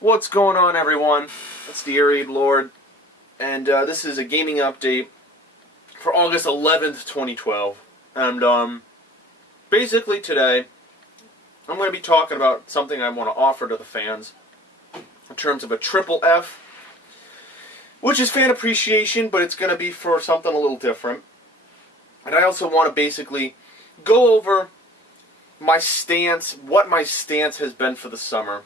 What's going on, everyone? It's TheAireaidLord, and this is a gaming update for August 11th, 2012. And basically today, I'm going to be talking about something I want to offer to the fans in terms of a triple F, which is fan appreciation, but it's going to be for something a little different. And I also want to basically go over my stance, what my stance has been for the summer,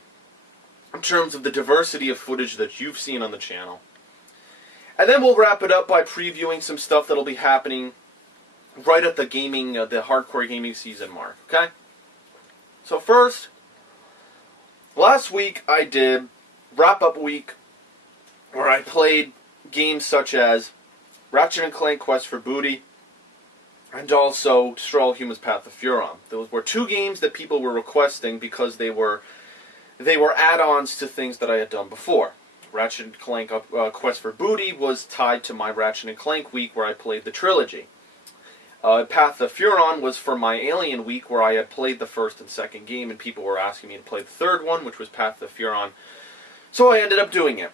in terms of the diversity of footage that you've seen on the channel. And then we'll wrap it up by previewing some stuff that'll be happening right at the hardcore gaming season mark, okay? So first, last week I did wrap-up week where I played games such as Ratchet & Clank Quest for Booty and also Destroy All Humans Path of Furon. Those were two games that people were requesting because they were add-ons to things that I had done before. Ratchet & Clank Quest for Booty was tied to my Ratchet & Clank week where I played the trilogy. Path of Furon was for my Alien week where I had played the first and second game and people were asking me to play the third one, which was Path of Furon. So I ended up doing it.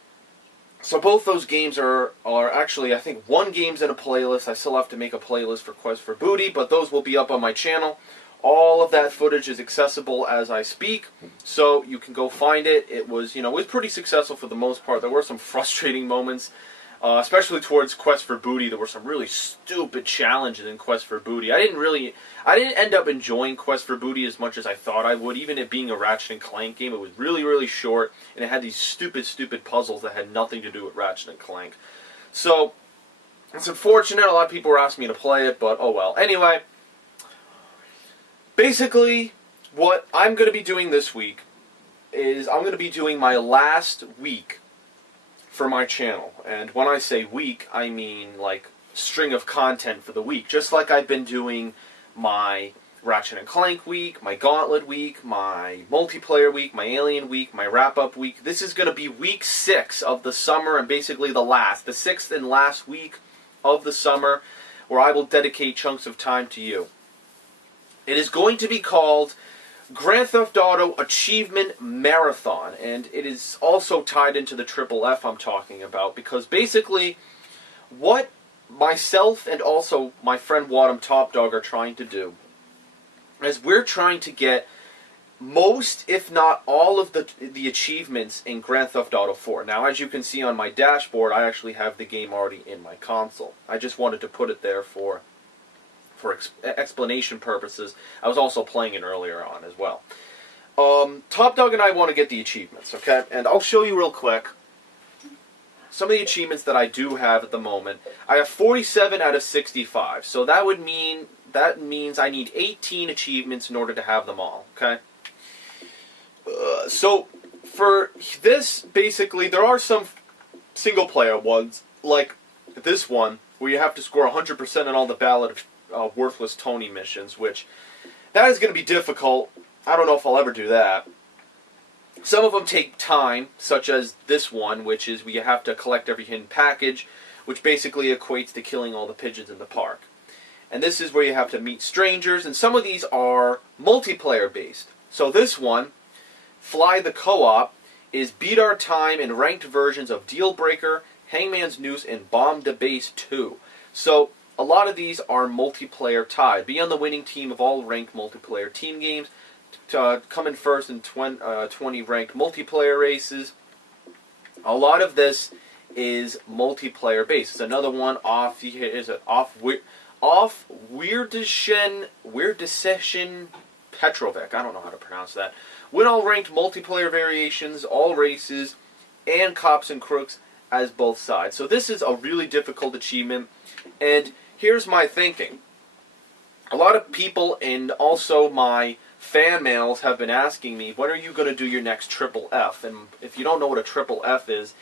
So both those games are actually, I think one game's in a playlist. I still have to make a playlist for Quest for Booty, but those will be up on my channel. All of that footage is accessible as I speak, so you can go find it. It was pretty successful for the most part. There were some frustrating moments, especially towards Quest for Booty. There were some really stupid challenges in Quest for Booty. I didn't end up enjoying Quest for Booty as much as I thought I would. Even it being a Ratchet & Clank game, it was really, really short, and it had these stupid, stupid puzzles that had nothing to do with Ratchet & Clank. So, it's unfortunate. A lot of people were asking me to play it, but oh well. Anyway, basically, what I'm going to be doing this week is I'm going to be doing my last week for my channel. And when I say week, I mean like string of content for the week. Just like I've been doing my Ratchet & Clank week, my Gauntlet week, my multiplayer week, my Alien week, my wrap-up week. This is going to be week 6 of the summer and basically the 6th and last week of the summer where I will dedicate chunks of time to you. It is going to be called Grand Theft Auto Achievement Marathon, and it is also tied into the triple F I'm talking about, because basically what myself and also my friend Wadham Top Dog are trying to do is we're trying to get most, if not all, of the achievements in Grand Theft Auto 4. Now, as you can see on my dashboard, I actually have the game already in my console. I just wanted to put it there for explanation purposes. I was also playing it earlier on as well. Top Dog and I want to get the achievements, okay? And I'll show you real quick some of the achievements that I do have at the moment. I have 47 out of 65, so that means I need 18 achievements in order to have them all, okay? So for this, basically, there are some single-player ones, like this one, where you have to score 100% on all the ballot worthless Tony missions, which that is going to be difficult. I don't know if I'll ever do that. Some of them take time, such as this one, which is where you have to collect every hidden package, which basically equates to killing all the pigeons in the park. And this is where you have to meet strangers, and some of these are multiplayer based. So this one, Fly the Co-op, is beat our time in ranked versions of Deal Breaker, Hangman's Noose, and Bomb to Base 2. So a lot of these are multiplayer tied. Be on the winning team of all ranked multiplayer team games. Come in first in 20 ranked multiplayer races. A lot of this is multiplayer based. It's another one off Weirdishen Petrovic. I don't know how to pronounce that. Win all ranked multiplayer variations, all races, and cops and crooks as both sides. So this is a really difficult achievement, and here's my thinking. A lot of people and also my fan mails have been asking me, when are you going to do your next triple F? And if you don't know what a triple F is,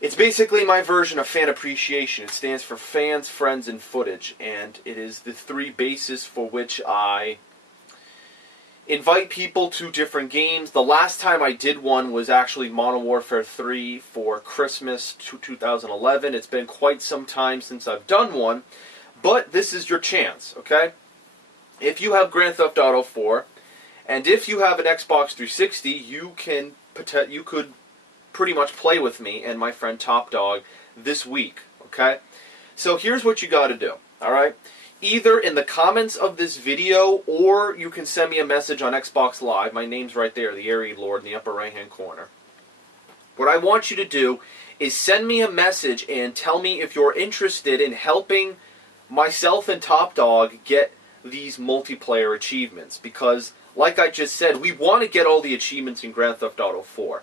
it's basically my version of fan appreciation. It stands for fans, friends, and footage, and it is the three bases for which I invite people to different games. The last time I did one was actually Modern Warfare 3 for Christmas 2011. It's been quite some time since I've done one, but this is your chance, okay? If you have Grand Theft Auto 4, and if you have an Xbox 360, you can you could pretty much play with me and my friend Top Dog this week, okay? So here's what you got to do, all right? Either in the comments of this video, or you can send me a message on Xbox Live. My name's right there, TheAireaidLord, in the upper right-hand corner. What I want you to do is send me a message and tell me if you're interested in helping myself and Top Dog get these multiplayer achievements. Because, like I just said, we want to get all the achievements in Grand Theft Auto 4.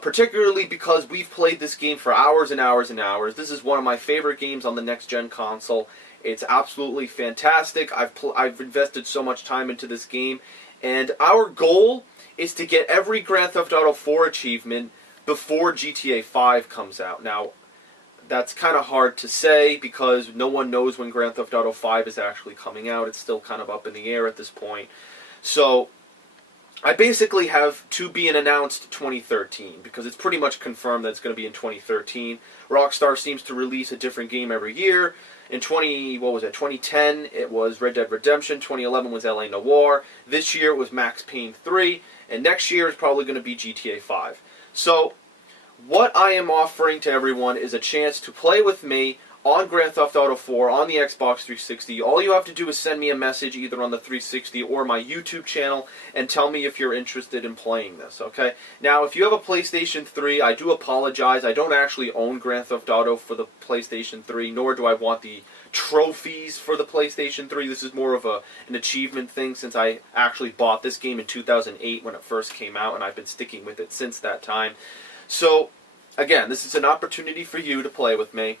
Particularly because we've played this game for hours and hours and hours. This is one of my favorite games on the next-gen console. It's absolutely fantastic. I've invested so much time into this game. And our goal is to get every Grand Theft Auto 4 achievement before GTA 5 comes out. Now, that's kind of hard to say because no one knows when Grand Theft Auto 5 is actually coming out. It's still kind of up in the air at this point. So I basically have to be an announced 2013 because it's pretty much confirmed that it's going to be in 2013. Rockstar seems to release a different game every year. In 2010 it was Red Dead Redemption, 2011 was LA Noire, this year it was Max Payne 3, and next year is probably going to be GTA 5. So what I am offering to everyone is a chance to play with me on Grand Theft Auto 4 on the Xbox 360. All you have to do is send me a message either on the 360 or my YouTube channel and tell me if you're interested in playing this, okay? Now, if you have a PlayStation 3, I do apologize. I don't actually own Grand Theft Auto for the PlayStation 3, nor do I want the trophies for the PlayStation 3. This is more of an achievement thing since I actually bought this game in 2008 when it first came out, and I've been sticking with it since that time. So, again, this is an opportunity for you to play with me.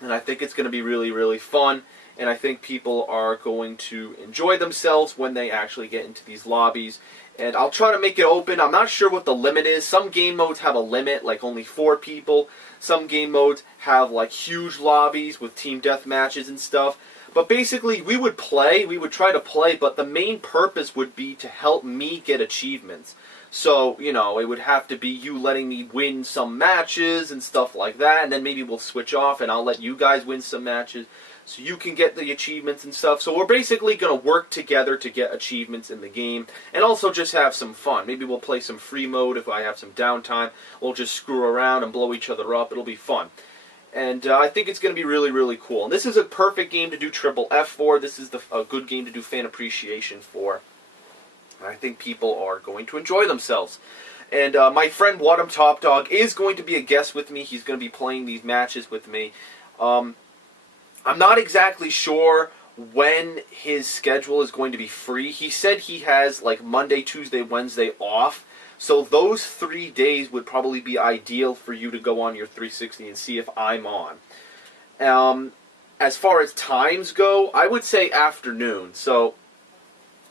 And I think it's going to be really, really fun. And I think people are going to enjoy themselves when they actually get into these lobbies. And I'll try to make it open. I'm not sure what the limit is. Some game modes have a limit, like only 4 people. Some game modes have like huge lobbies with team deathmatches and stuff. But basically, we would try to play, but the main purpose would be to help me get achievements. So, you know, it would have to be you letting me win some matches and stuff like that, and then maybe we'll switch off and I'll let you guys win some matches so you can get the achievements and stuff. So we're basically going to work together to get achievements in the game and also just have some fun. Maybe we'll play some free mode if I have some downtime. We'll just screw around and blow each other up. It'll be fun. And I think it's going to be really, really cool. And this is a perfect game to do Triple F for. This is a good game to do fan appreciation for. I think people are going to enjoy themselves. And my friend Wadham Top Dog is going to be a guest with me. He's going to be playing these matches with me. I'm not exactly sure when his schedule is going to be free. He said he has like Monday, Tuesday, Wednesday off. So those 3 days would probably be ideal for you to go on your 360 and see if I'm on. As far as times go, I would say afternoon. So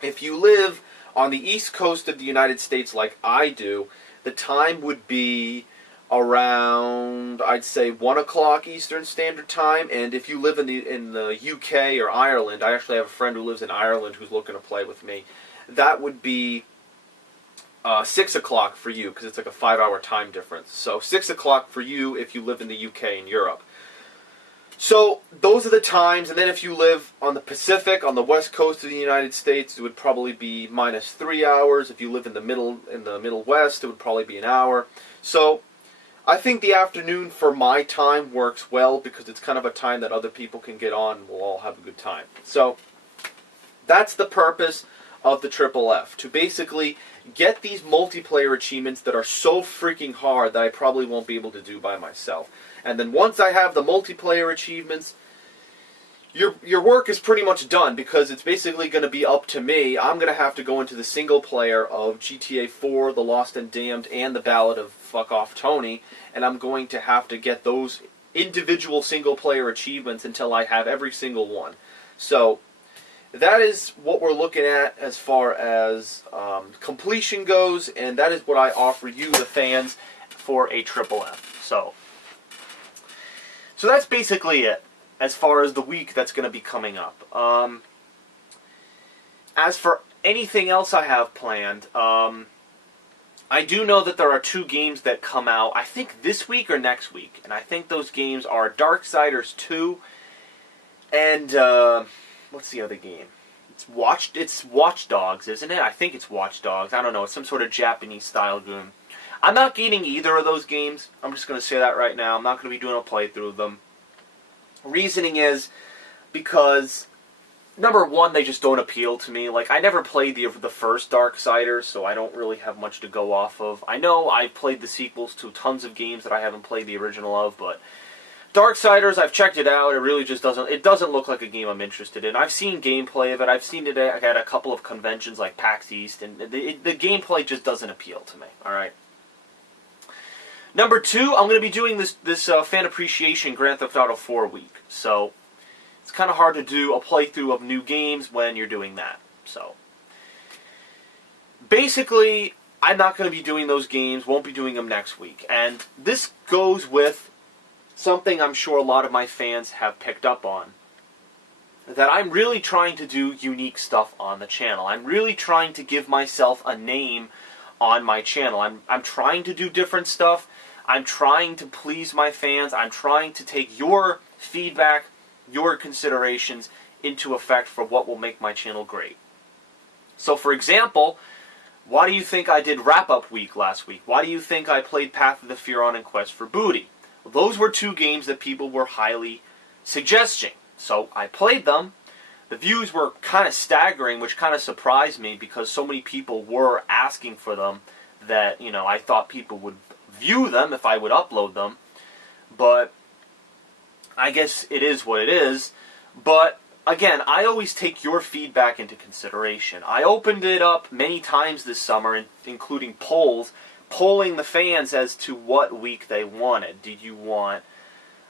if you live on the East Coast of the United States like I do, the time would be around, I'd say, 1 o'clock Eastern Standard Time. And if you live in the UK or Ireland, I actually have a friend who lives in Ireland who's looking to play with me, that would be 6 o'clock for you, because it's like a 5-hour time difference. So 6 o'clock for you if you live in the UK and Europe. So those are the times, and then if you live on the Pacific, on the west coast of the United States, it would probably be -3 hours. If you live in the Middle West, it would probably be an hour. So I think the afternoon for my time works well because it's kind of a time that other people can get on and we'll all have a good time. So that's the purpose of the Triple F, to basically get these multiplayer achievements that are so freaking hard that I probably won't be able to do by myself. And then once I have the multiplayer achievements, your work is pretty much done because it's basically going to be up to me. I'm going to have to go into the single player of GTA 4, The Lost and Damned, and The Ballad of Fuck Off Tony, and I'm going to have to get those individual single player achievements until I have every single one. So that is what we're looking at as far as completion goes, and that is what I offer you, the fans, for a Triple F. So that's basically it as far as the week that's going to be coming up. As for anything else I have planned, I do know that there are 2 games that come out, I think this week or next week, and I think those games are Darksiders 2 and what's the other game? It's Watch Dogs, isn't it? I think it's Watch Dogs. I don't know. It's some sort of Japanese style game. I'm not getting either of those games. I'm just going to say that right now. I'm not going to be doing a playthrough of them. Reasoning is because, number one, they just don't appeal to me. Like, I never played the first Darksiders, so I don't really have much to go off of. I know I've played the sequels to tons of games that I haven't played the original of, but Darksiders, I've checked it out. It really just doesn't look like a game I'm interested in. I've seen gameplay of it. I've seen it at a couple of conventions like PAX East, and the gameplay just doesn't appeal to me. All right. Number two, I'm going to be doing this fan appreciation Grand Theft Auto 4 week. So it's kind of hard to do a playthrough of new games when you're doing that. So basically, I'm not going to be doing those games. Won't be doing them next week. And this goes with something I'm sure a lot of my fans have picked up on, that I'm really trying to do unique stuff on the channel. I'm really trying to give myself a name on my channel. I'm trying to do different stuff. I'm trying to please my fans. I'm trying to take your feedback, your considerations into effect for what will make my channel great. So for example, why do you think I did wrap-up week last week? Why do you think I played Path of the Furon and Quest for Booty? Those were two games that people were highly suggesting. So I played them. The views were kind of staggering, which kind of surprised me because so many people were asking for them that, you know, I thought people would view them if I would upload them. But I guess it is what it is. But again, I always take your feedback into consideration. I opened it up many times this summer, including polling the fans as to what week they wanted. Did you want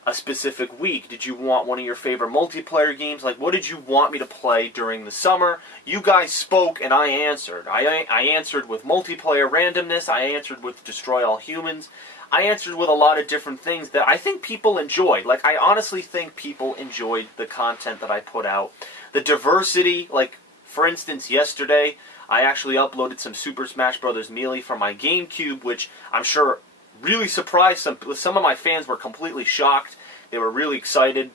a specific week? Did you want one of your favorite multiplayer games? Like, what did you want me to play during the summer? You guys spoke and I answered. I answered with multiplayer randomness. I answered with Destroy All Humans. I answered with a lot of different things that I think people enjoyed. Like, I honestly think people enjoyed the content that I put out. The diversity, like, for instance, yesterday, I actually uploaded some Super Smash Bros. Melee from my GameCube, which I'm sure really surprised some of my fans were completely shocked. They were really excited.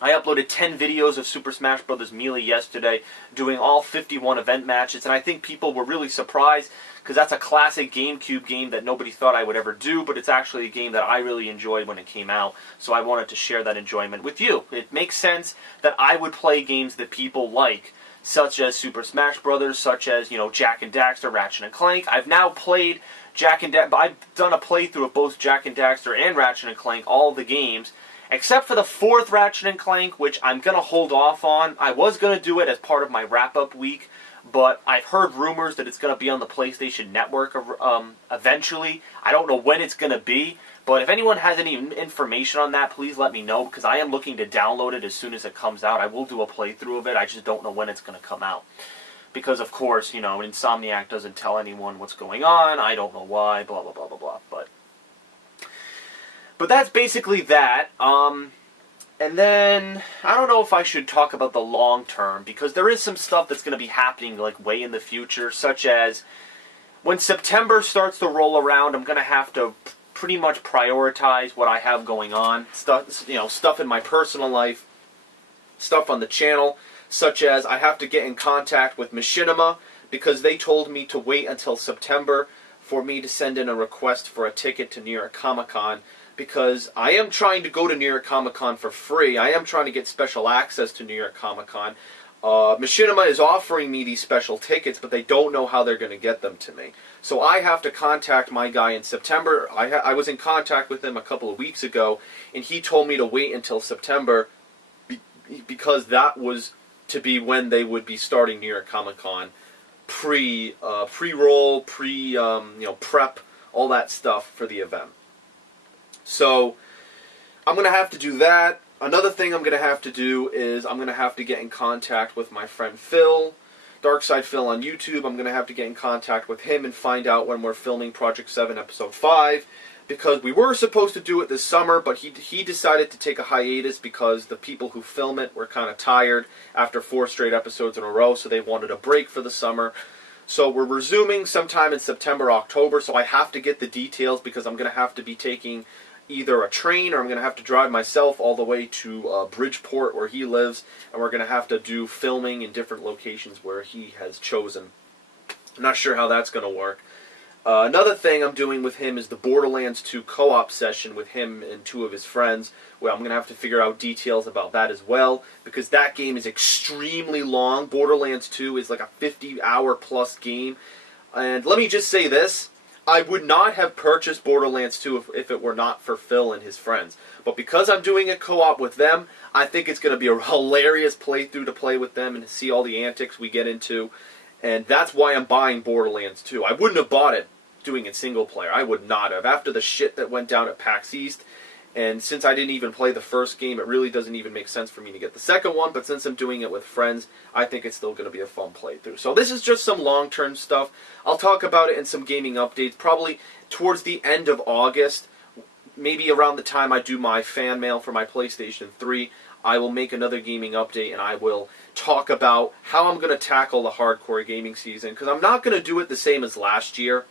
I uploaded 10 videos of Super Smash Bros. Melee yesterday, doing all 51 event matches, and I think people were really surprised because that's a classic GameCube game that nobody thought I would ever do, but it's actually a game that I really enjoyed when it came out, so I wanted to share that enjoyment with you. It makes sense that I would play games that people like, such as Super Smash Bros., such as, you know, Jak and Daxter, Ratchet and Clank. I've now played Jak and Daxter. I've done a playthrough of both Jak and Daxter and Ratchet and Clank, all of the games, except for the fourth Ratchet and Clank, which I'm going to hold off on. I was going to do it as part of my wrap-up week, but I've heard rumors that it's going to be on the PlayStation Network eventually. I don't know when it's going to be, but if anyone has any information on that, please let me know, because I am looking to download it as soon as it comes out. I will do a playthrough of it. I just don't know when it's going to come out. Because, of course, you know, Insomniac doesn't tell anyone what's going on. I don't know why, blah, blah, blah, blah, blah. But that's basically that. And then, I don't know if I should talk about the long term, because there is some stuff that's going to be happening, like, way in the future, such as when September starts to roll around, I'm going to have to pretty much prioritize what I have going on. Stuff, you know, stuff in my personal life, stuff on the channel, such as I have to get in contact with Machinima, because they told me to wait until September for me to send in a request for a ticket to New York Comic Con, because I am trying to go to New York Comic Con for free. I am trying to get special access to New York Comic Con. Machinima is offering me these special tickets, but they don't know how they're going to get them to me. So I have to contact my guy in September. I was in contact with him a couple of weeks ago, and he told me to wait until September because that was to be when they would be starting New York Comic Con, pre-roll, prep, all that stuff for the event. So I'm going to have to do that. Another thing I'm going to have to do is I'm going to have to get in contact with my friend Phil, Darkside Phil on YouTube. I'm going to have to get in contact with him and find out when we're filming Project 7 Episode 5, because we were supposed to do it this summer, but he decided to take a hiatus because the people who film it were kind of tired after 4 straight episodes in a row, so they wanted a break for the summer. So we're resuming sometime in September, October, so I have to get the details because I'm going to have to be taking either a train or I'm going to have to drive myself all the way to Bridgeport where he lives, and we're going to have to do filming in different locations where he has chosen. I'm not sure how that's going to work. Another thing I'm doing with him is the Borderlands 2 co-op session with him and 2 of his friends, where I'm going to have to figure out details about that as well, because that game is extremely long. Borderlands 2 is like a 50-hour plus game. And let me just say this, I would not have purchased Borderlands 2 if it were not for Phil and his friends. But because I'm doing a co-op with them, I think it's going to be a hilarious playthrough to play with them and to see all the antics we get into. And that's why I'm buying Borderlands 2. I wouldn't have bought it doing it single player. I would not have. After the shit that went down at PAX East, and since I didn't even play the first game, it really doesn't even make sense for me to get the second one, but since I'm doing it with friends, I think it's still going to be a fun playthrough. So this is just some long-term stuff. I'll talk about it in some gaming updates, probably towards the end of August, maybe around the time I do my fan mail for my PlayStation 3, I will make another gaming update and I will talk about how I'm going to tackle the hardcore gaming season, because I'm not going to do it the same as last year.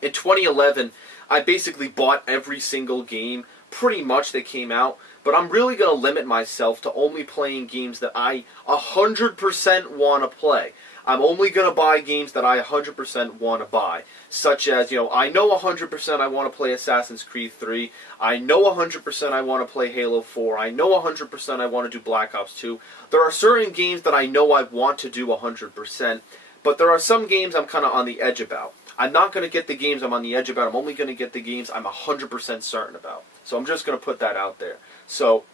In 2011, I basically bought every single game pretty much that came out, but I'm really going to limit myself to only playing games that I 100% want to play. I'm only going to buy games that I 100% want to buy, such as, I know 100% I want to play Assassin's Creed 3, I know 100% I want to play Halo 4, I know 100% I want to do Black Ops 2. There are certain games that I know I want to do 100%, but there are some games I'm kind of on the edge about. I'm not going to get the games I'm on the edge about. I'm only going to get the games I'm 100% certain about. So I'm just going to put that out there. So,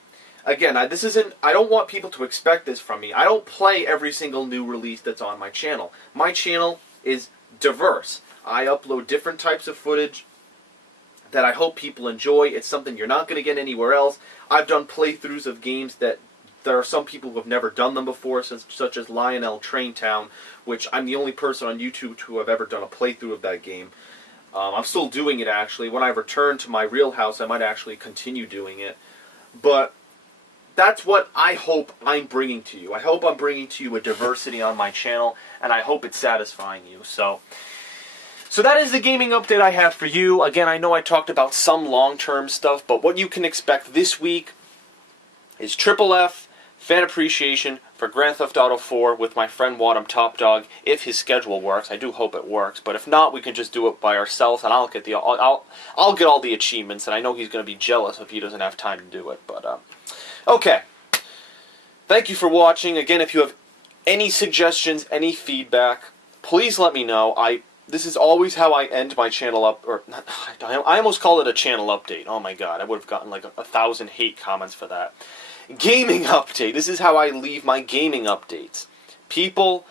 again, I don't want people to expect this from me. I don't play every single new release that's on my channel. My channel is diverse. I upload different types of footage that I hope people enjoy. It's something you're not going to get anywhere else. I've done playthroughs of games that there are some people who have never done them before, such as Lionel Traintown, which I'm the only person on YouTube to have ever done a playthrough of that game. I'm still doing it, actually. When I return to my real house, I might actually continue doing it. But that's what I hope I'm bringing to you. I hope I'm bringing to you a diversity on my channel, and I hope it's satisfying you. So that is the gaming update I have for you. Again, I know I talked about some long-term stuff, but what you can expect this week is Triple F Fan Appreciation for Grand Theft Auto 4 with my friend Wadham Top Dog, if his schedule works. I do hope it works, but if not, we can just do it by ourselves, and I'll get all the achievements, and I know he's going to be jealous if he doesn't have time to do it, but, okay. Thank you for watching. Again, if you have any suggestions, any feedback, please let me know. This is always how I end my channel up, or not, I almost call it a channel update. Oh my god, I would have gotten like 1,000 hate comments for that. Gaming update. This is how I leave my gaming updates. People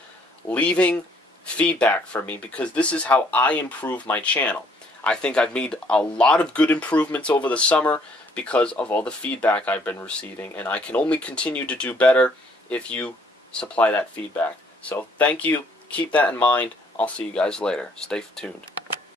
leaving feedback for me, because this is how I improve my channel. I think I've made a lot of good improvements over the summer because of all the feedback I've been receiving, and I can only continue to do better if you supply that feedback. So thank you. Keep that in mind. I'll see you guys later. Stay tuned.